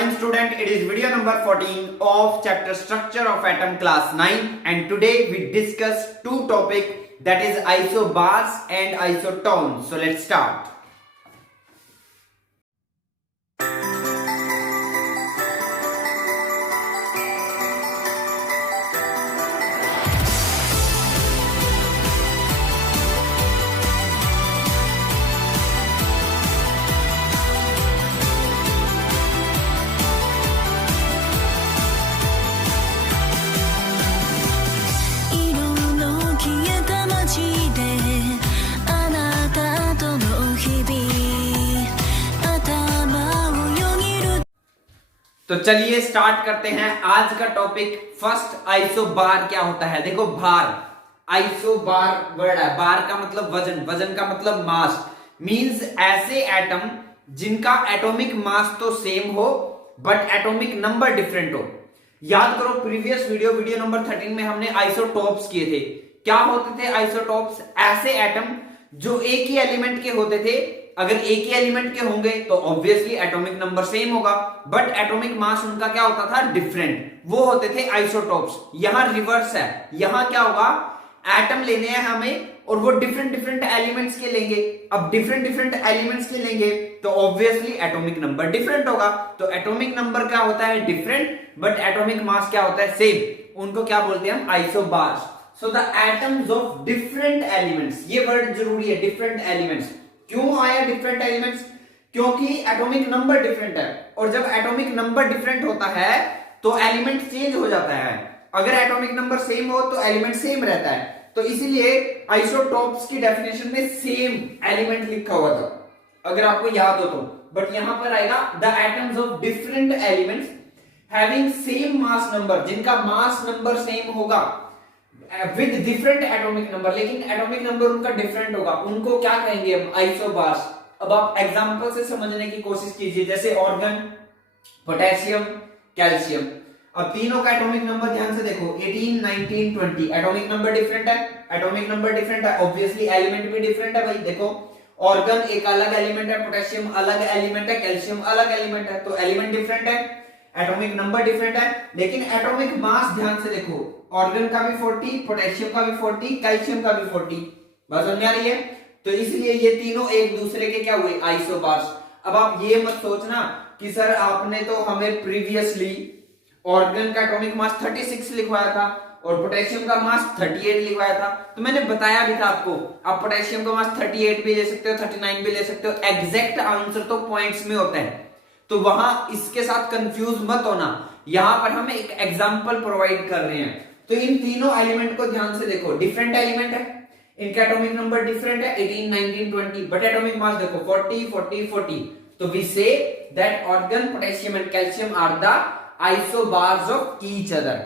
morning student, it is video number 14 of chapter structure of atom class 9 and today we discuss two topic that is isobars and isotones. So let's start. तो चलिए start करते हैं आज का topic. First, isobar क्या होता है। देखो भार, आइसोबार वर्ड है, बार का मतलब वजन, वजन का मतलब मास, मींस ऐसे एटम जिनका एटॉमिक मास तो सेम हो बट एटॉमिक नंबर डिफरेंट हो। याद करो प्रीवियस वीडियो नंबर 13 में हमने आइसोटॉप्स किए थे। क्या होते थे आइसोटॉप्स? ऐसे एटम जो एक ही एलिमेंट के होते थे। अगर एक ही एलिमेंट के होंगे तो ऑब्वियसली एटॉमिक नंबर सेम होगा बट एटॉमिक मास उनका क्या होता था? डिफरेंट। वो होते थे आइसोटॉप्स। यहां रिवर्स है, यहां क्या होगा? एटम लेने हैं हमें और वो डिफरेंट डिफरेंट एलिमेंट्स के लेंगे। अब डिफरेंट डिफरेंट एलिमेंट्स के लेंगे तो ऑब्वियसली एटॉमिक नंबर डिफरेंट होगा। तो एटॉमिक नंबर क्या होता है? डिफरेंट, बट एटॉमिक मास क्या होता है? सेम। उनको क्या बोलते हैं हम? Isobars. So the atoms of different elements, ये वर्ड जरूरी है, डिफरेंट एलिमेंट्स। क्यों आया डिफरेंट एलिमेंट्स? क्योंकि एटॉमिक नंबर डिफरेंट है और जब एटॉमिक नंबर डिफरेंट होता है तो एलिमेंट चेंज हो जाता है। अगर एटॉमिक नंबर सेम हो तो एलिमेंट सेम रहता है। तो इसीलिए आइसोटॉप्स की डेफिनेशन में सेम एलिमेंट लिखा हुआ था, अगर आपको याद हो तो। बट यहां पर आएगा the atoms of different elements having same mass number, जिनका मास नंबर सेम होगा विद डिफरेंट एटॉमिक नंबर, लेकिन एटॉमिक नंबर उनका डिफरेंट होगा, उनको क्या कहेंगे हम? आइसोबार्स। अब आप एग्जांपल से समझने की कोशिश कीजिए, जैसे ऑर्गन, पोटेशियम, कैल्शियम। अब तीनों का एटॉमिक नंबर ध्यान से देखो, 18, 19, 20। एटॉमिक नंबर डिफरेंट है, एटॉमिक नंबर डिफरेंट है, ऑब्वियसली एलिमेंट भी डिफरेंट है भाई। देखो ऑर्गन एक अलग एलिमेंट है, पोटेशियम अलग एलिमेंट है, कैल्शियम अलग एलिमेंट है, तो एलिमेंट डिफरेंट है, एटॉमिक नंबर डिफरेंट है, लेकिन एटॉमिक मास ध्यान से देखो, ऑर्गन का भी 40, पोटेशियम का भी 40, कैल्शियम का भी 40। बात समझ आ रही है? तो इसलिए ये तीनों एक दूसरे के क्या हुए? आइसोबार्स। अब आप ये मत सोचना कि सर आपने तो हमें प्रीवियसली ऑर्गन का एटॉमिक मास 36 लिखवाया था और पोटेशियम का मास 38 लिखवाया था। तो मैंने बताया भी था आपको, आप पोटेशियम का मास 38 भी ले सकते हो, 39 भी ले सकते हो। एग्जैक्ट आंसर तो पॉइंट्स में होता है, तो वहां इसके साथ कंफ्यूज मत होना। यहां पर हम एक एग्जांपल प्रोवाइड कर रहे हैं। तो इन तीनों एलिमेंट को ध्यान से देखो, डिफरेंट एलिमेंट है, इनका एटॉमिक नंबर डिफरेंट है, 18, 19, 20, बट एटॉमिक मास देखो 40, 40, 40। तो we say that argon, potassium and calcium are the isobars of each other.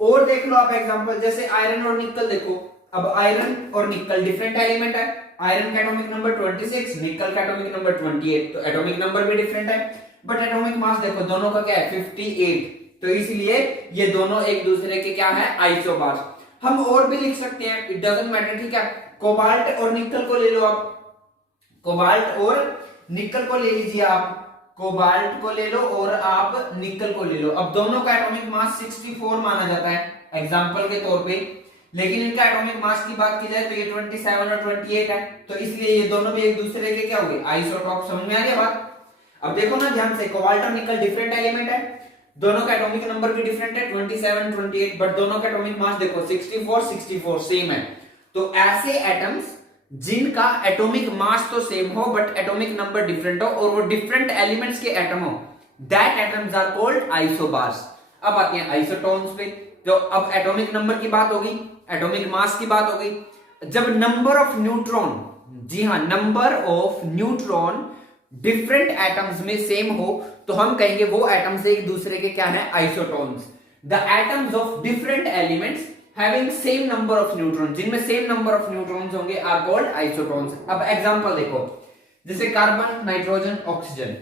और देख लो आप एग्जांपल, जैसे आयरन और निकल देखो। अब आयरन और निकल डिफरेंट एलिमेंट है, आयरन का एटॉमिक नंबर 26, निकल का एटॉमिक नंबर 28, तो एटॉमिक नंबर भी डिफरेंट है, बट एटॉमिक मास देखो दोनों का क्या है? 58। तो इसलिए ये दोनों एक दूसरे के क्या है? आइसोबार्स। हम और भी लिख सकते हैं, इट डजंट मैटर, ठीक है। कोबाल्ट और निकल को ले लो आप, कोबाल्ट और निकल को ले लीजिए आप, कोबाल्ट को ले लो और आप निकल को ले लो। अब दोनों का एटॉमिक मास 64 माना जाता है एग्जांपल के तौर पे, लेकिन इनका एटॉमिक मास की बात की जाए तो ये 27 और 28 है। तो इसलिए ये दोनों भी एक दूसरे के क्या हुए? आइसोटॉप। समझ में आ गया बात? अब देखो ना ध्यान से, कोबाल्ट और निकल डिफरेंट एलिमेंट है, दोनों का एटॉमिक नंबर भी डिफरेंट है, 27, 28, बट दोनों का एटॉमिक मास देखो 64, 64 सेम है। तो ऐसे एटम्स जिनका एटॉमिक मास तो सेम हो बट एटॉमिक नंबर डिफरेंट हो और वो डिफरेंट एलिमेंट्स के एटम हो, that atoms are called isobars. अब आते हैं आइसोटोन्स पे। तो अब एटॉमिक नंबर की बात होगी, एटॉमिक मास की बात हो गई। जब नंबर ऑफ न्यूट्रॉन, जी हां, number of neutron different atoms में सेम हो तो हम कहेंगे वो एटम्स एक दूसरे के क्या है? Isotones. The atoms of different elements having same number of neutron, जिनमें सेम नंबर ऑफ न्यूट्रॉन्स होंगे आर कॉल्ड आइसोटोन्स। अब एग्जांपल देखो, जैसे carbon, nitrogen, oxygen,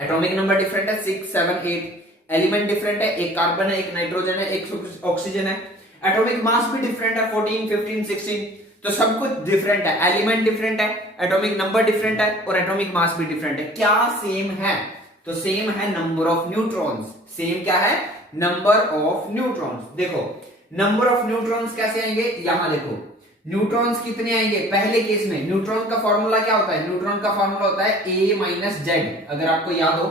atomic number different है 6, 7, 8, एलिमेंट डिफरेंट है, एक कार्बन है, एक नाइट्रोजन है, एक ऑक्सीजन है, एटॉमिक मास भी डिफरेंट है 14, 15, 16। तो सब कुछ डिफरेंट है, एलिमेंट डिफरेंट है, एटॉमिक नंबर डिफरेंट है और एटॉमिक मास भी डिफरेंट है। क्या सेम है? तो सेम है नंबर ऑफ न्यूट्रॉन्स। सेम क्या है? Number of neutrons. देखो नंबर ऑफ न्यूट्रॉन्स कैसे आएंगे, यहां देखो न्यूट्रॉन्स कितने आएंगे। पहले केस में न्यूट्रॉन का फॉर्मूला क्या होता है? न्यूट्रॉन का फॉर्मूला होता है A माइनस जेड। अगर आपको याद हो,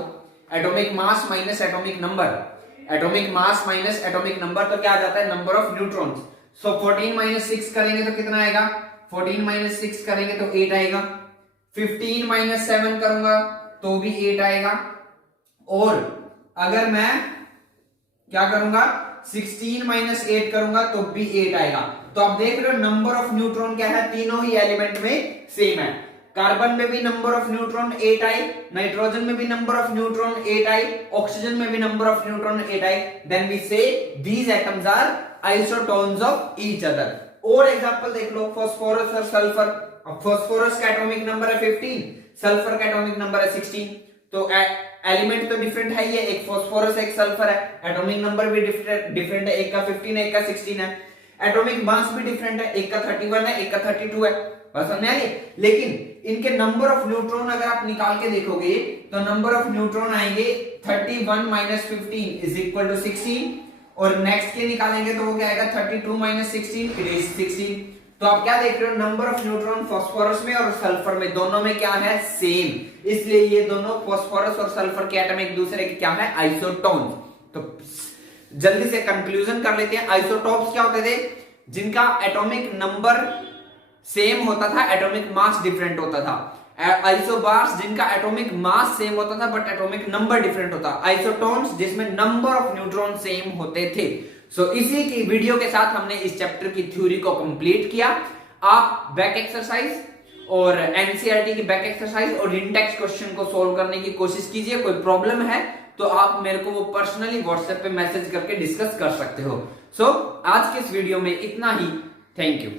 atomic mass minus atomic number, atomic mass minus atomic number, तो क्या आ जाता है? Number of neutrons. So 14 minus 6 करेंगे तो कितना आएगा? 14 माइनस 6 करेंगे तो 8 आएगा। 15 माइनस 7 करूंगा तो भी 8 आएगा। और अगर मैं क्या करूंगा? 16 माइनस 8 करूंगा तो भी 8 आएगा। तो आप देख रहे हो नंबर ऑफ न्यूट्रॉन क्या है? तीनों ही एलिमेंट में सेम है। कार्बन में भी नंबर ऑफ न्यूट्रॉन 8 आई, नाइट्रोजन में भी नंबर ऑफ न्यूट्रॉन 8 आई, ऑक्सीजन में भी नंबर ऑफ न्यूट्रॉन 8 आई। Then we say these atoms are isotones of each other. और एग्जांपल देख लो, फास्फोरस और सल्फर। अब फास्फोरस का एटॉमिक नंबर है 15, सल्फर का एटॉमिक नंबर है 16। तो एलिमेंट तो डिफरेंट है, ये एक फास्फोरस एक सल्फर है, एटॉमिक नंबर भी डिफरेंट है, एक का 15 है, एक का 16 है। एटॉमिक मास भी डिफरेंट है, एक का 31 है, एक का 32 है। बस समझ आइए। लेकिन इनके नंबर ऑफ न्यूट्रॉन अगर आप निकाल के देखोगे तो नंबर ऑफ न्यूट्रॉन आएंगे 31 माइनस 15 इज इक्वल टू 16। और नेक्स्ट के निकालेंगे तो वो क्या आएगा? 32 माइनस 16 इट इज 16। तो आप क्या देख रहे हो? नंबर ऑफ न्यूट्रॉन फास्फोरस में और सल्फर में दोनों में क्या है? सेम। इसलिए ये दोनों फास्फोरस और सल्फर के एटम एक दूसरे के क्या है? आइसोटोन्स। तो जल्दी से कंक्लूजन कर लेते हैं। आइसोटोप्स क्या होते थे? जिनका एटॉमिक नंबर सेम होता था, एटॉमिक मास डिफरेंट होता था। आइसोबार्स जिनका एटॉमिक मास सेम होता था बट एटॉमिक नंबर डिफरेंट होता। आइसोटोन्स जिसमें नंबर ऑफ न्यूट्रॉन सेम होते थे। सो इसी की वीडियो के साथ हमने इस चैप्टर की थ्योरी को कंप्लीट किया। आप बैक एक्सरसाइज और एनसीईआरटी की बैक एक्सरसाइज और इंटेक्स क्वेश्चन को सोल्व करने की कोशिश कीजिए। कोई प्रॉब्लम है तो आप मेरे को वो पर्सनली व्हाट्सएप पे मैसेज करके डिस्कस कर सकते हो। सो आज के इस वीडियो में इतना ही। Thank you.